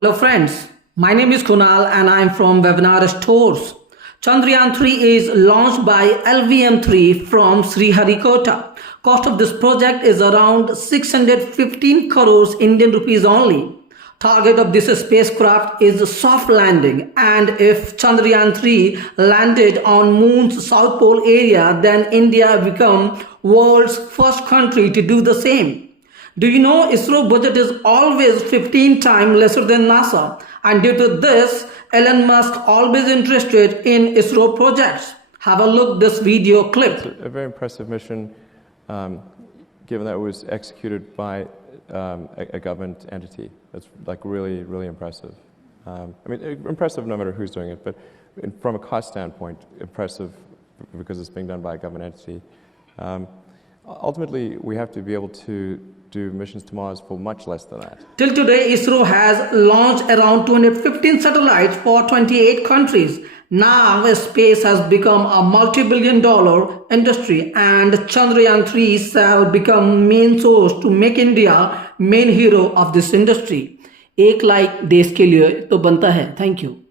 Hello friends, my name is Kunal and I am from Webinar Stores. Chandrayaan3 is launched by LVM3 from Sriharikota. Cost of this project is around 615 crores Indian rupees only. Target of this spacecraft is soft landing, and if Chandrayaan3 landed on Moon's South Pole area, then India become world's first country to do the same. Do you know Isro budget is always 15 times lesser than NASA, and due to this, Elon Musk always interested in Isro projects. Have a look this video clip. It's a very impressive mission, given that it was executed by a government entity. That's like really, really impressive. I mean, impressive no matter who's doing it, but from a cost standpoint, impressive because it's being done by a government entity. Ultimately, we have to be able to do missions to Mars for much less than that. Till today, Isro has launched around 215 satellites for 28 countries. Now, space has become a multi-billion-dollar industry, and Chandrayaan3 shall become main source to make India main hero of this industry. एक like देश के लिए तो बनता है. Thank you.